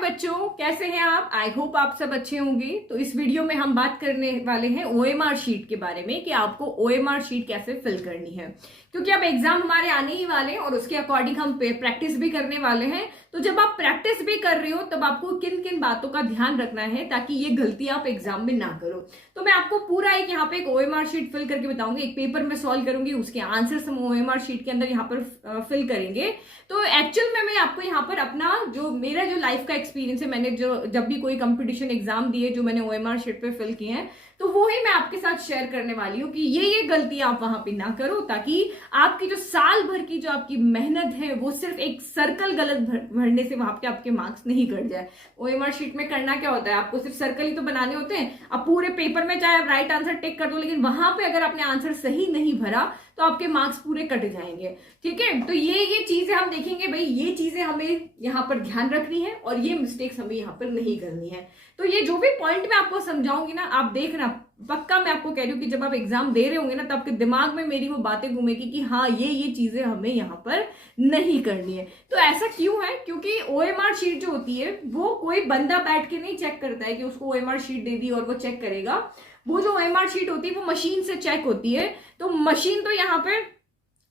बच्चों, कैसे हैं आप? आई होप आप सब अच्छे होंगे। तो इस वीडियो में हम बात करने वाले हैं ओएमआर शीट के बारे में कि आपको ओएमआर शीट कैसे फिल करनी है, क्योंकि अब एग्जाम हमारे आने ही वाले हैं और उसके अकॉर्डिंग हम प्रैक्टिस भी करने वाले हैं। तो जब आप प्रैक्टिस भी कर रहे हो तब आपको किन किन बातों का ध्यान रखना है ताकि ये गलती आप एग्जाम में ना करो। तो मैं आपको पूरा एक यहाँ पे एक ओएमआर शीट फिल करके बताऊंगी, एक पेपर में सॉल्व करूंगी, उसके आंसर हम ओएमआर शीट के अंदर यहाँ पर फिल करेंगे। तो एक्चुअल में मैं आपको यहाँ पर अपना मेरा जो लाइफ का एक्सपीरियंस है, मैंने जो जब भी कोई कंपटीशन एग्जाम दिए जो मैंने ओएमआर शीट पे फिल किए हैं, तो वो ही मैं आपके साथ शेयर करने वाली हूँ कि ये गलती आप वहां पे ना करो, ताकि आपकी जो साल भर की जो आपकी मेहनत है वो सिर्फ एक सर्कल गलत भरने से वहां पे आपके मार्क्स नहीं कट जाए। ओएमआर शीट में करना क्या होता है, आपको सिर्फ सर्कल ही तो बनाने होते हैं। अब पूरे पेपर में चाहे आप राइट आंसर टिक कर दो, लेकिन वहां पे अगर आपने आंसर सही नहीं भरा तो आपके मार्क्स पूरे कट जाएंगे। ठीक है, तो ये चीजें हम देखेंगे भाई, ये चीजें हमें यहाँ पर ध्यान रखनी है और ये मिस्टेक्स हमें यहाँ पर नहीं करनी है। तो ये जो भी पॉइंट मैं आपको समझाऊंगी ना, आप देखना पक्का, मैं आपको कह रही हूँ कि जब आप एग्जाम दे रहे होंगे ना, तो आपके दिमाग में मेरी वो बातें घूमेगी कि हाँ ये चीजें हमें यहाँ पर नहीं करनी है। तो ऐसा क्यों है? क्योंकि ओएमआर शीट जो होती है वो कोई बंदा बैठ के नहीं चेक करता है कि उसको ओएमआर शीट दे दी और वो चेक करेगा। वो जो ओएमआर शीट होती है वो मशीन से चेक होती है। तो मशीन तो यहाँ पे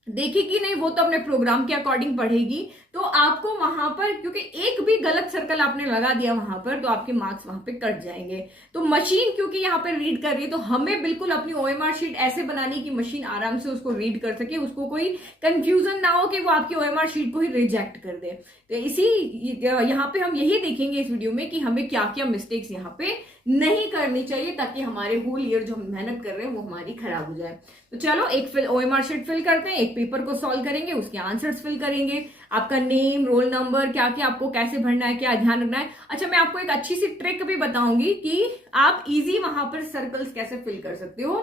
देखेगी नहीं, वो तो अपने प्रोग्राम के अकॉर्डिंग पढ़ेगी। तो आपको वहां पर, क्योंकि एक भी गलत सर्कल आपने लगा दिया वहां पर, तो आपके मार्क्स वहां पे कट जाएंगे। तो मशीन क्योंकि यहाँ पर रीड कर रही है, तो हमें बिल्कुल अपनी ओएमआर शीट ऐसे बनानी कि मशीन आराम से उसको रीड कर सके, उसको कोई कंफ्यूजन ना हो कि वो आपकी ओएमआर शीट को ही रिजेक्ट कर दे। तो इसी यहाँ पे हम यही देखेंगे इस वीडियो में कि हमें क्या क्या मिस्टेक्स यहाँ पे नहीं करनी चाहिए, ताकि हमारे होल ईयर जो हम मेहनत कर रहे हैं वो हमारी खराब हो जाए। तो चलो एक ओएमआर शीट फिल करते हैं, एक पेपर को सॉल्व करेंगे, उसके आंसर्स फिल करेंगे, आपका नेम, रोल नंबर, क्या क्या आपको कैसे भरना है, क्या ध्यान रखना है। अच्छा, मैं आपको एक अच्छी सी ट्रिक भी बताऊंगी कि आप इजी वहां पर सर्कल्स कैसे फिल कर सकते हो।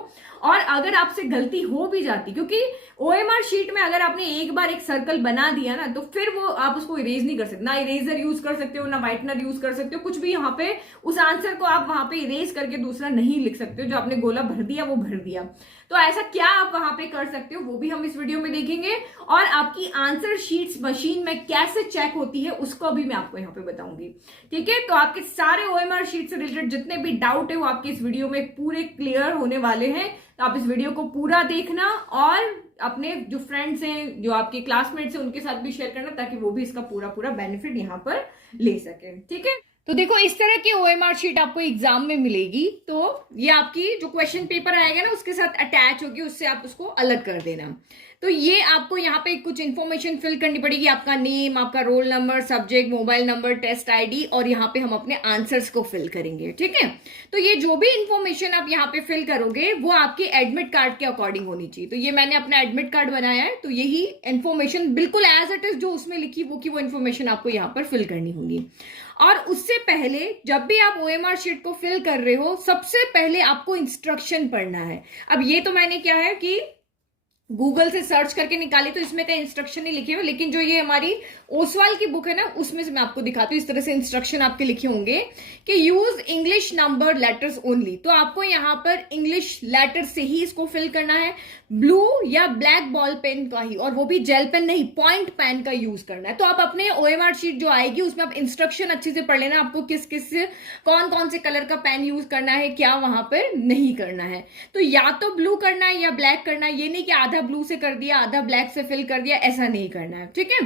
और अगर आपसे गलती हो भी जाती, क्योंकि ओएमआर शीट में अगर आपने एक बार एक सर्कल बना दिया ना, तो फिर वो आप उसको इरेज नहीं कर सकते, ना इरेजर यूज कर सकते हो, ना व्हाइटनर यूज कर सकते हो, कुछ भी यहाँ पे उस आंसर को आप वहां पे इरेज करके दूसरा नहीं लिख सकते हो। जो आपने गोला भर दिया वो भर दिया। तो ऐसा क्या आप वहां पे कर सकते हो वो भी हम इस वीडियो में देखेंगे, और आपकी आंसर शीट्स मशीन में कैसे चेक होती है उसको भी मैं आपको यहाँ पे बताऊंगी। ठीक है, तो आपके सारे ओएमआर शीट से रिलेटेड जितने भी डाउट है वो आपके इस वीडियो में पूरे क्लियर होने वाले हैं। तो आप इस वीडियो को पूरा देखना और अपने जो फ्रेंड्स हैं, जो आपके क्लासमेट्स हैं, उनके साथ भी शेयर करना, ताकि वो भी इसका पूरा बेनिफिट यहाँ पर ले सके। ठीक है, तो देखो इस तरह की ओएमआर शीट आपको एग्जाम में मिलेगी। तो ये आपकी जो क्वेश्चन पेपर आएगा ना उसके साथ अटैच होगी, उससे आप उसको अलग कर देना। तो ये आपको यहाँ पे कुछ इन्फॉर्मेशन फिल करनी पड़ेगी, आपका नेम, आपका roll number, subject, mobile number, test ID, और यहाँ पे हम अपने आंसर्स को फिल करेंगे। ठीक है, तो ये जो भी इन्फॉर्मेशन आप यहाँ पे फिल करोगे वो आपके एडमिट कार्ड के अकॉर्डिंग होनी चाहिए। तो ये मैंने अपना एडमिट कार्ड बनाया है, तो यही इन्फॉर्मेशन बिल्कुल एज इट इज जो उसमें लिखी वो इन्फॉर्मेशन आपको यहाँ पर फिल करनी होगी। और उससे पहले जब भी आप ओएमआर शीट को फिल कर रहे हो, सबसे पहले आपको इंस्ट्रक्शन पढ़ना है। अब ये तो मैंने क्या है कि गूगल से सर्च करके निकाली, तो इसमें तो इंस्ट्रक्शन नहीं लिखे हुए, लेकिन जो ये हमारी ओसवाल की बुक है ना उसमें से मैं आपको दिखाती हूँ। इस तरह से इंस्ट्रक्शन आपके लिखे होंगे कि use English number letters only. तो आपको यहाँ पर इंग्लिश लेटर से ही इसको फिल करना है, ब्लू या ब्लैक बॉल पेन का ही, और वो भी जेल पेन नहीं, पॉइंट पेन का यूज करना है। तो आप अपने ओएमआर शीट जो आएगी उसमें आप इंस्ट्रक्शन अच्छे से पढ़ लेना, आपको किस किस कौन कौन से कलर का पेन यूज करना है, क्या वहां पर नहीं करना है। तो या तो ब्लू करना है या ब्लैक करना है, ये नहीं कि आधा ब्लू से कर दिया आधा ब्लैक से फिल कर दिया, ऐसा नहीं करना है। ठीक है,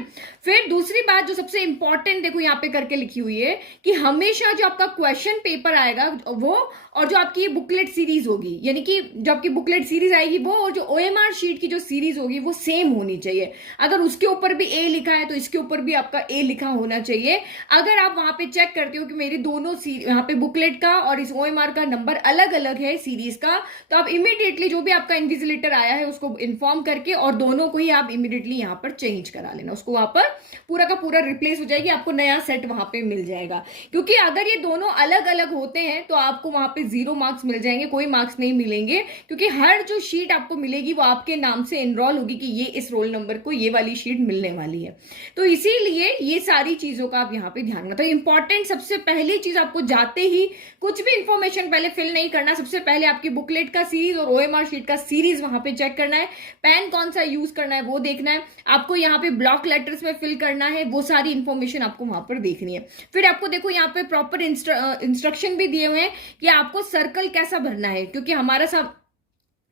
फिर दूसरी बात जो सबसे इंपॉर्टेंट देखो यहाँ पे करके लिखी हुई है कि हमेशा जो आपका क्वेश्चन पेपर आएगा वो, और जो आपकी बुकलेट सीरीज होगी, यानी कि जो आपकी बुकलेट सीरीज आएगी वो, और जो ओएमआर शीट की जो सीरीज होगी वो सेम होनी चाहिए। अगर उसके ऊपर भी ए लिखा है तो इसके ऊपर भी आपका ए लिखा होना चाहिए। अगर आप वहां पे चेक करते हो कि मेरी दोनों यहाँ पे बुकलेट का और इस ओएमआर का नंबर अलग अलग है सीरीज का, तो आप इमीडिएटली जो भी आपका इन्विजिलेटर आया है उसको इन्फॉर्म करके और दोनों को ही आप इमीडिएटली यहाँ पर चेंज करा लेना, उसको वहां पर पूरा का पूरा रिप्लेस हो जाएगी, आपको नया सेट वहां पे मिल जाएगा। क्योंकि अगर ये दोनों अलग अलग होते हैं तो आपको वहां पे 0 मार्क्स मिल जाएंगे, कोई मार्क्स नहीं मिलेंगे, क्योंकि हर जो शीट आपको मिलेगी वो आपके नाम से एनरोल होगी कि ये इस रोल नंबर को ये वाली शीट मिलने वाली है। तो इसीलिए ये सारी चीजों का आप यहाँ पे ध्यान रखना। तो इंपॉर्टेंट सबसे पहली चीज, आपको जाते ही कुछ भी इंफॉर्मेशन पहले फिल नहीं करना, सबसे पहले आपकी बुकलेट का सीरीज और ओएमआर शीट का सीरीज वहां पे चेक करना है। पेन कौन सा यूज करना है वो देखना है, आपको यहाँ पे ब्लॉक लेटर्स में फिल करना है, वो सारी इंफॉर्मेशन आपको वहां पर देखनी है। फिर आपको देखो यहाँ पे प्रॉपर इंस्ट्रक्शन भी दिए हुए हैं कि आपको सर्कल कैसा भरना है, क्योंकि हमारा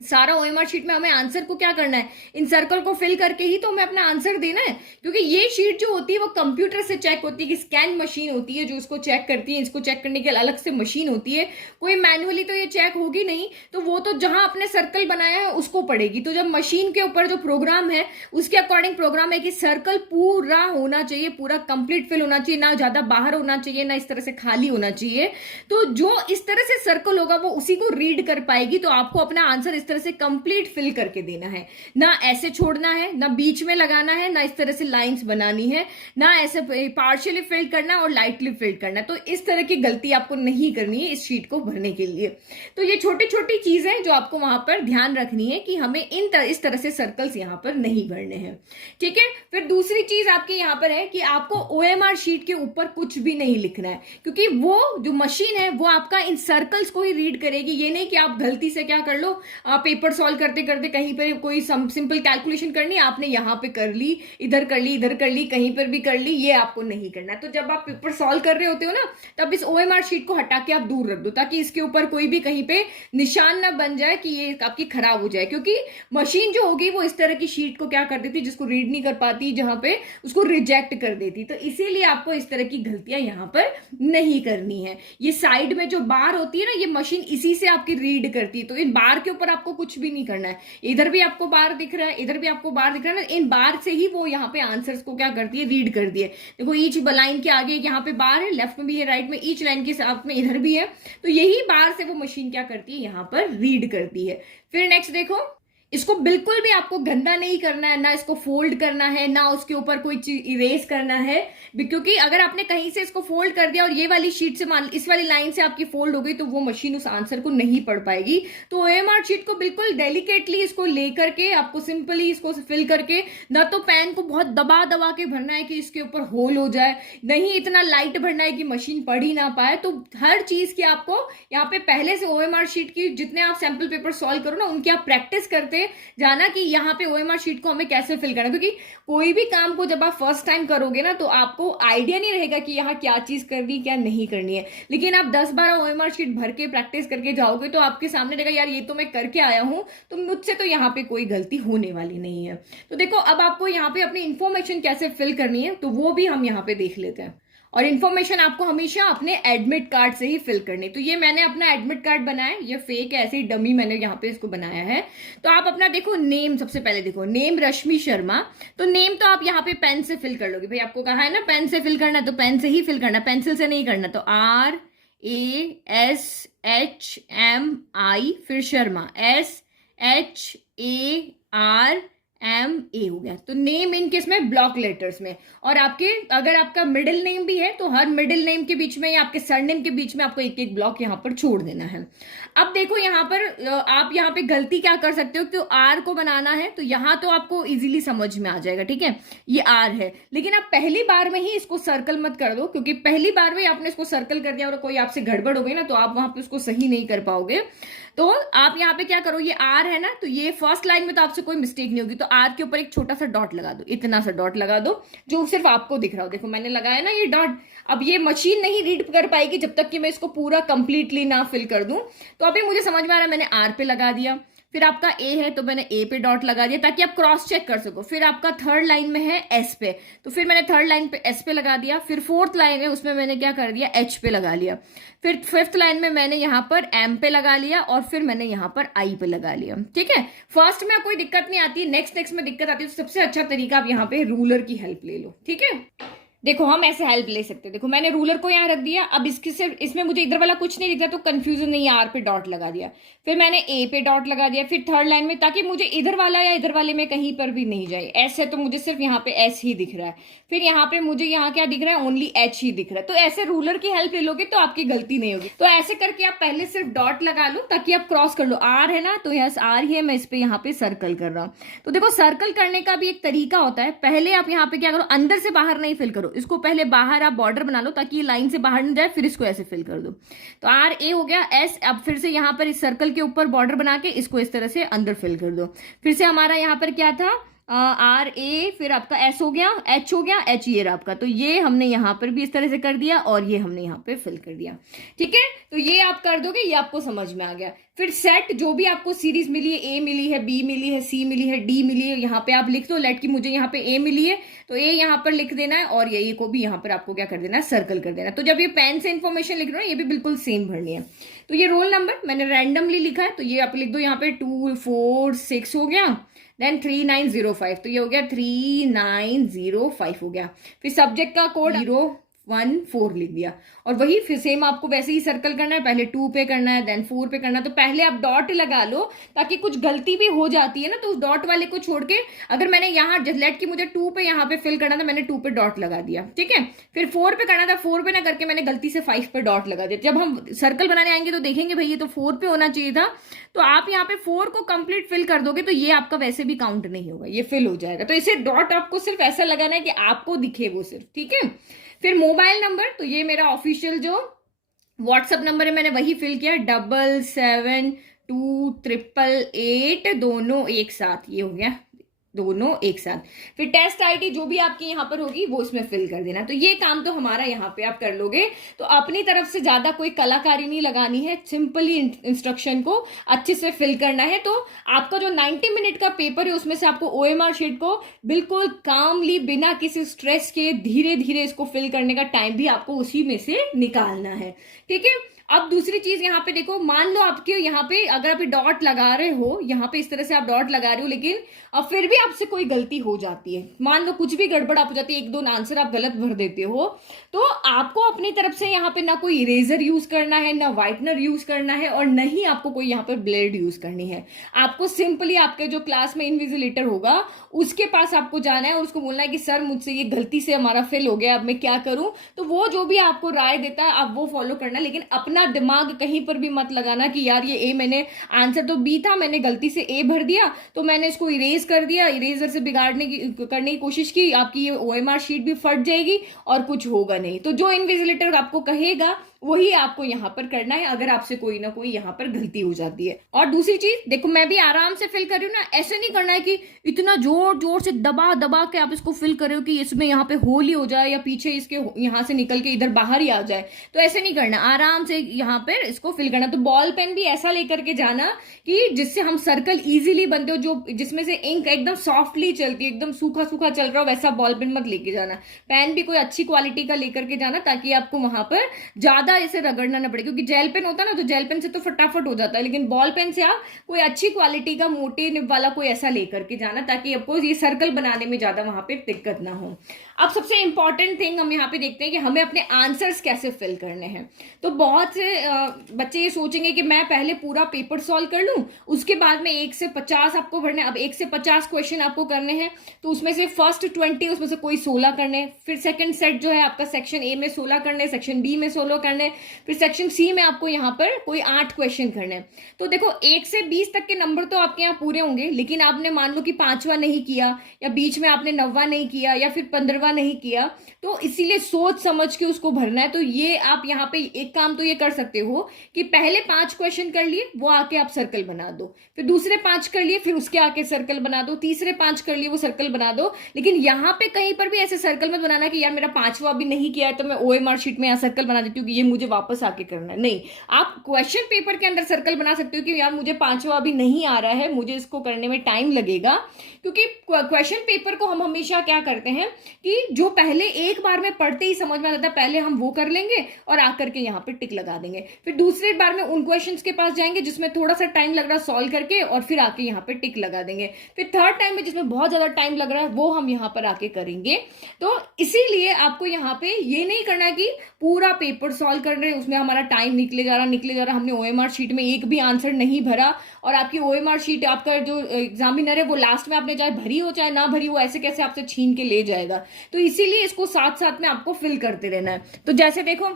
सारा ओएमआर शीट में हमें आंसर को क्या करना है, इन सर्कल को फिल करके ही तो हमें अपना आंसर देना है। क्योंकि ये शीट जो होती है वो कंप्यूटर से चेक होती है, कि स्कैन मशीन होती है जो उसको चेक करती है, इसको चेक करने के लिए अलग से मशीन होती है, कोई मैनुअली तो ये चेक होगी नहीं, तो वो तो जहां आपने सर्कल बनाया है उसको पड़ेगी। तो जब मशीन के ऊपर जो प्रोग्राम है उसके अकॉर्डिंग प्रोग्राम है कि सर्कल पूरा होना चाहिए, पूरा कंप्लीट फिल होना चाहिए, ना ज्यादा बाहर होना चाहिए, ना इस तरह से खाली होना चाहिए। तो जो इस तरह से सर्कल होगा वो उसी को रीड कर पाएगी। तो आपको अपना आंसर इस तरह से कंप्लीट फिल करके देना है, ना ऐसे छोड़ना है, ना बीच में लगाना है, ना इस तरह से लाइंस बनानी है, ना ऐसे पार्शियली फिल करना और लाइटली फिल करना। तो इस तरह की गलती आपको नहीं करनी है इस शीट को भरने के लिए। तो ये छोटी छोटी चीजें जो आपको वहां पर ध्यान रखनी है कि हमें इस तरह से सर्कल्स यहां पर नहीं भरने हैं, ठीक है। फिर दूसरी चीज आपके यहां पर है कि आपको ओएमआर शीट के ऊपर कुछ भी नहीं लिखना है, क्योंकि वो जो मशीन है वो आपका इन सर्कल्स को ही रीड करेगी। ये नहीं कि आप गलती से क्या कर लो, पेपर सॉल्व करते करते कहीं पर कोई सिंपल कैलकुलेशन करनी, आपने यहां पे कर ली, इधर कर ली, इधर कर ली, कहीं पर भी कर ली, ये आपको नहीं करना। तो जब आप पेपर सॉल्व कर रहे होते हो ना, तब इस ओएमआर शीट को हटा के आप दूर रख दो, ताकि इसके ऊपर कोई भी कहीं पे निशान ना बन जाए कि ये आपकी खराब हो जाए। क्योंकि मशीन जो होगी वो इस तरह की शीट को क्या कर देती, जिसको रीड नहीं कर पाती, जहां पे उसको रिजेक्ट कर देती। तो इसीलिए आपको इस तरह की गलतियां यहां पर नहीं करनी है। ये साइड में जो बार होती है ना, ये मशीन इसी से आपकी रीड करती है। तो इन बार के ऊपर आपको कुछ भी नहीं करना है। इधर भी आपको बार दिख रहा है, इधर भी आपको बार दिख रहा है ना, इन बार से ही वो यहाँ पे आंसर्स को क्या करती है, रीड करती है। देखो ईच लाइन के आगे यहाँ पे बार है, लेफ्ट में भी है, राइट में, ईच लाइन के साथ में इधर भी है। तो यही बार से वो मशीन क्या करती है, यहाँ पर रीड करती है। फिर नेक्स्ट देखो, इसको बिल्कुल भी आपको गंदा नहीं करना है, ना इसको फोल्ड करना है, ना उसके ऊपर कोई चीज इरेज करना है। क्योंकि अगर आपने कहीं से इसको फोल्ड कर दिया और ये वाली शीट से मान इस वाली लाइन से आपकी फोल्ड हो गई, तो वो मशीन उस आंसर को नहीं पढ़ पाएगी। तो ओएमआर शीट को बिल्कुल डेलिकेटली इसको लेकर के आपको सिंपली इसको फिल करके, ना तो पेन को बहुत दबा दबा के भरना है कि इसके ऊपर होल हो जाए, नहीं इतना लाइट भरना है कि मशीन पढ़ ही ना पाए। तो हर चीज की आपको यहाँ पे पहले से ओएमआर शीट की जितने आप सैंपल पेपर सॉल्व करो ना, उनकी आप प्रैक्टिस करते जाना कि यहाँ पे ओएमआर शीट को हमें कैसे फिल करना है। क्योंकि कोई भी काम को जब आप फर्स्ट टाइम करोगे ना, तो आपको आइडिया नहीं रहेगा कि यहाँ क्या चीज करनी क्या नहीं करनी है। लेकिन आप 10-12 ओएमआर शीट भर के प्रैक्टिस करके जाओगे तो आपके सामने रहेगा, यार ये तो मैं करके आया हूं, तो मुझसे तो यहाँ पे कोई गलती होने वाली नहीं है। तो देखो अब आपको यहाँ पे अपनी इंफॉर्मेशन कैसे फिल करनी है, तो वो भी हम यहाँ पे देख लेते हैं। और इन्फॉर्मेशन आपको हमेशा अपने एडमिट कार्ड से ही फिल करनी। तो ये मैंने अपना एडमिट कार्ड बनाया, ये फेक है, ऐसे ही डमी मैंने यहाँ पे इसको बनाया है। तो आप अपना देखो नेम, सबसे पहले देखो नेम रश्मि शर्मा। तो नेम तो आप यहाँ पे पेन से फिल कर लोगे, भाई आपको कहा है ना पेन से फिल करना, तो पेन से ही फिल करना, पेंसिल से नहीं करना। तो RASHMI, फिर शर्मा SHARMA हो गया। तो नेम इनके इसमें ब्लॉक लेटर्स में, और आपके अगर आपका मिडिल नेम भी है तो हर मिडिल नेम के बीच में या आपके सरनेम के बीच में आपको एक एक ब्लॉक यहाँ पर छोड़ देना है। अब देखो यहाँ पर आप यहाँ पे गलती क्या कर सकते हो, तो आर को बनाना है तो यहाँ तो आपको इजीली समझ में आ जाएगा, ठीक है, ये आर है। लेकिन आप पहली बार में ही इसको सर्कल मत कर दो, क्योंकि पहली बार में आपने इसको सर्कल कर दिया और कोई आपसे गड़बड़ हो गई ना, तो आप वहां पे उसको सही नहीं कर पाओगे। तो आप यहाँ पे क्या करो, ये आर है ना, तो ये फर्स्ट लाइन में तो आपसे कोई मिस्टेक नहीं होगी। तो आर के ऊपर एक छोटा सा डॉट लगा दो, इतना सा डॉट लगा दो जो सिर्फ आपको दिख रहा हो। देखो मैंने लगाया ना ये डॉट। अब ये मशीन नहीं रीड कर पाएगी जब तक कि मैं इसको पूरा कंप्लीटली ना फिल कर दूं। तो अभी मुझे समझ में आ रहा है, मैंने आर पे लगा दिया। फिर आपका ए है तो मैंने ए पे डॉट लगा दिया ताकि आप क्रॉस चेक कर सको। फिर आपका थर्ड लाइन में है एस पे, तो फिर मैंने थर्ड लाइन पे एस पे लगा दिया। फिर फोर्थ लाइन है उसमें मैंने क्या कर दिया, एच पे लगा लिया। फिर फिफ्थ लाइन में मैंने यहाँ पर एम पे लगा लिया, और फिर मैंने यहाँ पर आई पे लगा लिया। ठीक है, फर्स्ट में कोई दिक्कत नहीं आती, नेक्स्ट में दिक्कत आती है, तो सबसे अच्छा तरीका आप यहाँ पे रूलर की हेल्प ले लो। ठीक है, देखो हम ऐसे हेल्प ले सकते हैं। देखो मैंने रूलर को यहाँ रख दिया, अब इसके सिर्फ इसमें मुझे इधर वाला कुछ नहीं दिख रहा तो कंफ्यूजन नहीं, आर पे डॉट लगा दिया। फिर मैंने ए पे डॉट लगा दिया, फिर थर्ड लाइन में, ताकि मुझे इधर वाला या इधर वाले में कहीं पर भी नहीं जाए। एस है तो मुझे सिर्फ यहाँ पे एस ही दिख रहा है, फिर यहाँ पे मुझे यहाँ क्या दिख रहा है, ओनली एच ही दिख रहा है। तो ऐसे रूलर की हेल्प ले लोगे तो आपकी गलती नहीं होगी। तो ऐसे करके आप पहले सिर्फ डॉट लगा लो ताकि आप क्रॉस कर लो। आर है ना, तो यस आर ही है, मैं इस पे यहाँ पे सर्कल कर रहा हूँ। तो देखो सर्कल करने का भी एक तरीका होता है। पहले आप यहाँ पे क्या करो, अंदर से बाहर नहीं फिल करो, करो, इसको पहले बाहर आप बॉर्डर बना लो ताकि ये लाइन से बाहर न जाए, फिर इसको ऐसे फिल कर दो। तो RA हो गया। S अब फिर से यहाँ पर इस सर्कल के ऊपर बॉर्डर बना के इसको इस तरह से अंदर फिल कर दो। फिर से हमारा यहाँ पर क्या था, RA, फिर आपका S हो गया, H हो गया, H ये रहा आपका। तो ये हमने यहाँ पर भी इस तरह से कर दिया और ये हमने यहाँ पे फिल कर दिया। ठीक है, तो ये आप कर दोगे, ये आपको समझ में आ गया। फिर सेट जो भी आपको सीरीज मिली है, A मिली है, B मिली है, C मिली है, D मिली है, यहाँ पे आप लिख दो। लेट की मुझे यहाँ पे A मिली है तो A यहाँ पर लिख देना है और ये को भी यहाँ पर आपको क्या कर देना है, सर्कल कर देना। तो जब ये पेन से इन्फॉर्मेशन लिख रहे हो ये भी बिल्कुल सेम भरनी है। तो ये रोल नंबर मैंने रैंडमली लिखा है, तो ये आप लिख दो यहाँ पे 2 4 6 हो गया, देन 3905, तो ये हो गया 3905 हो गया। फिर सब्जेक्ट का कोड 014 लिख दिया और वही फिर सेम आपको वैसे ही सर्कल करना है, पहले 2 पे करना है, देन 4 पे करना है। तो पहले आप डॉट लगा लो ताकि कुछ गलती भी हो जाती है ना, तो उस डॉट वाले को छोड़ के, अगर मैंने यहाँ लेट की मुझे 2 पे यहाँ पे फिल करना था, मैंने 2 पे डॉट लगा दिया। ठीक है, फिर 4 पे करना था, 4 पे ना करके मैंने गलती से 5 पे डॉट लगा दिया। जब हम सर्कल बनाने आएंगे तो देखेंगे भाई ये तो 4 पे होना चाहिए था, तो आप यहाँ पे 4 को कंप्लीट फिल कर दोगे तो ये आपका वैसे भी काउंट नहीं होगा, ये फिल हो जाएगा। तो इसे डॉट आपको सिर्फ ऐसा लगाना है कि आपको दिखे वो सिर्फ। ठीक है, फिर मोबाइल नंबर, तो ये मेरा ऑफिशियल जो व्हाट्सएप नंबर है मैंने वही फिल किया, 772888 दोनों एक साथ, ये हो गया दोनों एक साथ। फिर टेस्ट आईडी जो भी आपकी यहाँ पर होगी वो इसमें फिल कर देना। तो ये काम तो हमारा यहाँ पे आप कर लोगे। तो अपनी तरफ से ज्यादा कोई कलाकारी नहीं लगानी है, सिंपली इंस्ट्रक्शन को अच्छे से फिल करना है। तो आपका जो 90 मिनट का पेपर है उसमें से आपको OMR शीट को बिल्कुल कामली बिना किसी स्ट्रेस के धीरे धीरे इसको फिल करने का टाइम भी आपको उसी में से निकालना है। ठीक है, अब दूसरी चीज यहाँ पे देखो, मान लो आपके यहाँ पे अगर आप डॉट लगा रहे हो, यहाँ पे इस तरह से आप डॉट लगा रहे हो, लेकिन अब फिर भी आपसे कोई गलती हो जाती है, मान लो कुछ भी गड़बड़ आप हो जाती है, 1-2 आंसर आप गलत भर देते हो, तो आपको अपनी तरफ से यहाँ पे ना कोई इरेजर यूज करना है, ना व्हाइटनर यूज करना है, और न ही आपको कोई यहाँ पर ब्लेड यूज करनी है। आपको सिंपली आपके जो क्लास में इन्विजिलेटर होगा उसके पास आपको जाना है और उसको बोलना है कि सर मुझसे ये गलती से हमारा फिल हो गया, अब मैं क्या करूं। तो वो जो भी आपको राय देता है आप वो फॉलो करना, लेकिन अपना दिमाग कहीं पर भी मत लगाना कि यार ये मैंने आंसर तो B था, मैंने गलती से A भर दिया तो मैंने इसको इरेज कर दिया, इरेजर से बिगाड़ने की करने की कोशिश की, आपकी ये OMR शीट भी फट जाएगी और कुछ होगा नहीं। तो जो इन्विजिलेटर आपको कहेगा वही आपको यहाँ पर करना है, अगर आपसे कोई ना कोई यहाँ पर गलती हो जाती है। और दूसरी चीज देखो, मैं भी आराम से फिल कर रही हूँ ना, ऐसे नहीं करना है कि इतना जोर जोर से दबा दबा के आप इसको फिल कर रहे हो कि इसमें यहाँ पे होल ही हो जाए या पीछे इसके यहाँ से निकल के इधर बाहर ही आ जाए। तो ऐसे नहीं करना, आराम से यहाँ पर इसको फिल करना। तो बॉल पेन भी ऐसा लेकर के जाना कि जिससे हम सर्कल इजीली बनते हो, जो जिसमें से इंक एकदम सॉफ्टली चलती है, एकदम सूखा सूखा चल रहा हो वैसा बॉल पेन मत लेके जाना। पेन भी कोई अच्छी क्वालिटी का लेकर के जाना ताकि आपको वहां पर ज्यादा इसे रगड़ना ना पड़े, क्योंकि जेल पेन होता है ना तो जेल पेन से तो फटाफट हो जाता है, लेकिन बॉल पेन से आप कोई अच्छी क्वालिटी का मोटे निब वाला कोई ऐसा लेकर के जाना ताकि आपको ये सर्कल बनाने में ज्यादा वहां पे दिक्कत ना हो। अब सबसे इंपॉर्टेंट थिंग हम यहाँ पे देखते हैं कि हमें अपने आंसर्स कैसे फिल करने हैं। तो बहुत से बच्चे ये सोचेंगे कि मैं पहले पूरा पेपर सॉल्व कर लूं, उसके बाद में 1 से 50 आपको भरने। अब 1 से 50 क्वेश्चन आपको करने हैं, तो उसमें से फर्स्ट 20 उसमें से कोई 16 करने, फिर सेकंड सेट जो है आपका सेक्शन A में 16 करने, सेक्शन B में 16 करने, फिर सेक्शन C में आपको यहाँ पर कोई 8 क्वेश्चन करने। तो देखो 1 से 20 तक के नंबर तो आपके यहाँ पूरे होंगे, लेकिन आपने मान लो कि 5वां नहीं किया या बीच में आपने 9वां नहीं किया या फिर 15वां नहीं किया, तो इसीलिए सोच समझ के उसको भरना है। तो ये आप यहाँ पे एक काम तो ये कर सकते हो कि पहले 5 क्वेश्चन कर लिए, वो आके आप सर्कल बना दो, फिर दूसरे 5 कर लिए, फिर उसके आके सर्कल बना दो, तीसरे 5 कर लिए, वो सर्कल बना दो। लेकिन यहाँ पे कहीं पर भी ऐसे सर्कल मत बनाना कि यार मेरा 5वां भी नहीं किया है तो मैं OMR शीट में यहाँ सर्कल बना देती हूँ कि ये मुझे वापस आके करना है। नहीं, आप क्वेश्चन पेपर के अंदर सर्कल बना सकते हो कि यार मुझे 5वां भी नहीं आ रहा है, मुझे इसको करने में टाइम लगेगा। क्योंकि क्वेश्चन पेपर को हम हमेशा क्या करते हैं कि जो पहले एक बार में पढ़ते ही समझ में आता है, पहले हम वो कर लेंगे और आकर के यहाँ पे टिक लगा देंगे, फिर दूसरी बार में उन क्वेश्चंस के पास जाएंगे जिसमें थोड़ा सा टाइम लग रहा है सॉल्व करके, और फिर आके यहाँ पे टिक लगा देंगे, फिर थर्ड टाइम में जिसमें बहुत ज्यादा टाइम लग रहा है वो हम यहाँ पर आके करेंगे। तो इसीलिए आपको यहाँ पे ये नहीं करना कि पूरा पेपर सॉल्व कर रहे हैं, उसमें हमारा टाइम निकले जा रहा, हमने OMR शीट में एक भी आंसर नहीं भरा, और आपकी OMR शीट आपका जो एग्जामिनर है वो लास्ट में आपने चाहे भरी हो चाहे ना भरी हो, ऐसे कैसे आपसे छीन के ले जाएगा। तो इसीलिए इसको साथ साथ में आपको फिल करते रहना है। तो जैसे देखो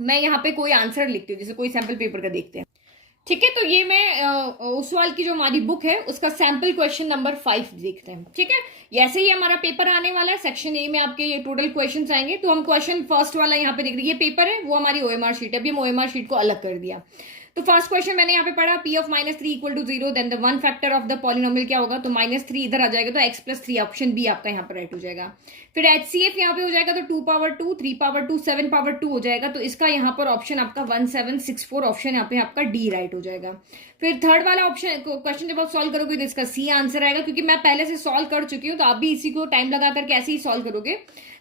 मैं यहाँ पे कोई आंसर लिखती हूँ, जैसे कोई सैंपल पेपर का देखते हैं, ठीक है, तो ये मैं उस सवाल की जो हमारी बुक है उसका सैंपल क्वेश्चन नंबर 5 देखते हैं। ठीक है, ऐसे ही हमारा पेपर आने वाला है। सेक्शन ए में आपके ये टोटल क्वेश्चंस आएंगे। तो हम क्वेश्चन फर्स्ट वाला यहाँ पे देख रहे हैं, ये पेपर है, वो हमारी ओएमआर शीट है। अभी हम ओएमआर शीट को अलग कर दिया। तो फर्स्ट क्वेश्चन मैंने यहाँ पे पढ़ा, P of -3 equal to 0, then the one factor of the polynomial क्या होगा, तो -3 इधर आ जाएगा, तो x+3 ऑप्शन बी आपका यहाँ पर राइट हो जाएगा। फिर HCF यहाँ पे हो जाएगा, तो 2 पावर 2, 3 पावर 2, 7 पावर 2 हो जाएगा, तो इसका यहाँ पर ऑप्शन आपका 1764 ऑप्शन यहाँ पे आपका डी राइट हो जाएगा। फिर थर्ड वाला ऑप्शन क्वेश्चन जब आप सॉल्व करोगे तो इसका सी आंसर आएगा, क्योंकि मैं पहले से सॉल्व कर चुकी हूँ, तो आप भी इसी को टाइम लगा करके ऐसे ही सॉल्व करोगे।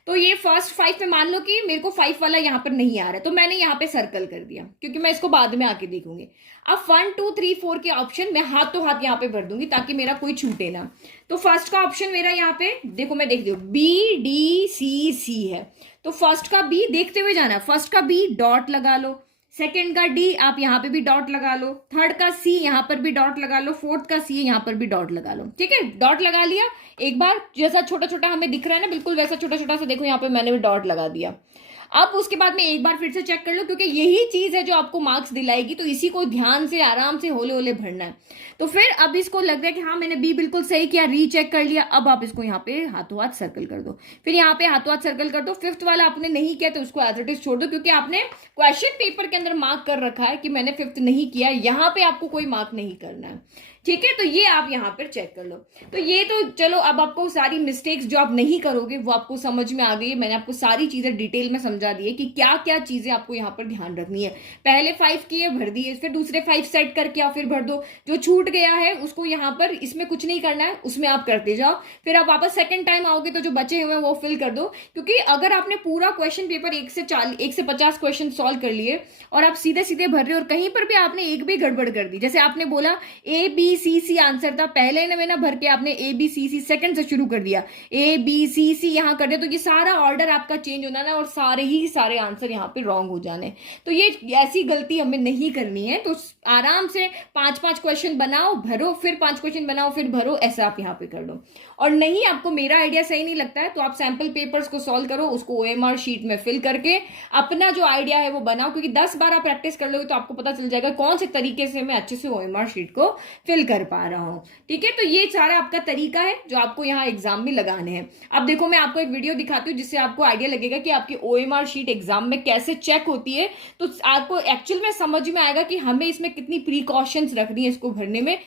तो ये फर्स्ट 5 में मान लो कि मेरे को 5 वाला यहाँ पर नहीं आ रहा है, तो मैंने यहाँ पे सर्कल कर दिया, क्योंकि मैं इसको बाद में आके देखूंगी। अब 1 2 3 4 के ऑप्शन मैं हाथों हाथ यहाँ पे भर दूंगी ताकि मेरा कोई छूटे ना। तो फर्स्ट का ऑप्शन मेरा यहाँ पे देखो, मैं देख दू B D C है, तो फर्स्ट का बी देखते हुए जाना, फर्स्ट का बी डॉट लगा लो, सेकंड का डी आप यहाँ पे भी डॉट लगा लो, थर्ड का सी यहाँ पर भी डॉट लगा लो, फोर्थ का सी यहाँ पर भी डॉट लगा लो। ठीक है, डॉट लगा लिया। एक बार जैसा छोटा छोटा हमें दिख रहा है ना, बिल्कुल वैसा छोटा छोटा सा देखो, यहाँ पे मैंने भी डॉट लगा दिया। अब उसके बाद में एक बार फिर से चेक कर लो, क्योंकि यही चीज है जो आपको मार्क्स दिलाएगी, तो इसी को ध्यान से आराम से होले होले भरना है। तो फिर अब इसको लग रहा है कि हाँ मैंने बी बिल्कुल सही किया, रीचेक कर लिया, अब आप इसको यहाँ पे हाथों हाथ सर्कल कर दो। फिर यहाँ पे हाथों हाथ सर्कल कर दो। फिफ्थ वाला आपने नहीं किया तो उसको एज इट इज छोड़ दो, क्योंकि आपने क्वेश्चन पेपर के अंदर मार्क कर रखा है कि मैंने फिफ्थ नहीं किया, यहाँ पे आपको कोई मार्क नहीं करना है। ठीक है, तो ये आप यहाँ पर चेक कर लो। तो ये तो चलो, अब आपको सारी मिस्टेक्स जो आप नहीं करोगे वो आपको समझ में आ गई है। मैंने आपको सारी चीजें डिटेल में समझा दी है कि क्या क्या चीजें आपको यहाँ पर ध्यान रखनी है। पहले 5 किए भर दिए, फिर दूसरे 5 सेट करके आप फिर भर दो। जो छूट गया है उसको यहाँ पर इसमें कुछ नहीं करना है, उसमें आप करते जाओ। फिर आप वापस सेकंड टाइम आओगे तो जो बचे हुए हैं वो फिल कर दो, क्योंकि अगर आपने पूरा क्वेश्चन पेपर 1 से 50 क्वेश्चन सॉल्व कर लिए और आप सीधे सीधे भर रहे हो और कहीं पर भी आपने एक भी गड़बड़ कर दी, जैसे आपने बोला ABCC आंसर था, पहले ने मैंने भर के आपने ABCC सेकंड से शुरू कर दिया, ABCC यहाँ कर दिया, तो ये सारा ऑर्डर आपका चेंज होना ना, और सारे ही सारे आंसर यहाँ पे रॉन्ग हो जाने। तो ये ऐसी गलती हमें नहीं करनी है। तो आराम से 5-5 क्वेश्चन बनाओ, भरो, फिर 5 क्वेश्चन बनाओ, फिर भरो, ऐसा आप यहाँ पे कर लो। और नहीं, आपको मेरा आइडिया सही नहीं लगता है तो आप सैंपल पेपर्स को सॉल्व करो, उसको OMR शीट में फिल करके अपना जो आइडिया है वो बनाओ, क्योंकि 10-12 प्रैक्टिस कर लोगे तो आपको पता चल जाएगा कौन से तरीके से मैं अच्छे से OMR शीट को फिल कर पा रहा हूँ। ठीक है, तो ये सारा आपका तरीका है जो आपको यहाँ एग्जाम में लगाने हैं। अब देखो, मैं आपको एक वीडियो दिखाती हूँ जिससे आपको आइडिया लगेगा कि आपकी OMR शीट एग्जाम में कैसे चेक होती है, तो आपको एक्चुअल में समझ में आएगा कि हमें इसमें कितनी प्रिकॉशंस रखनी है इसको भरने में।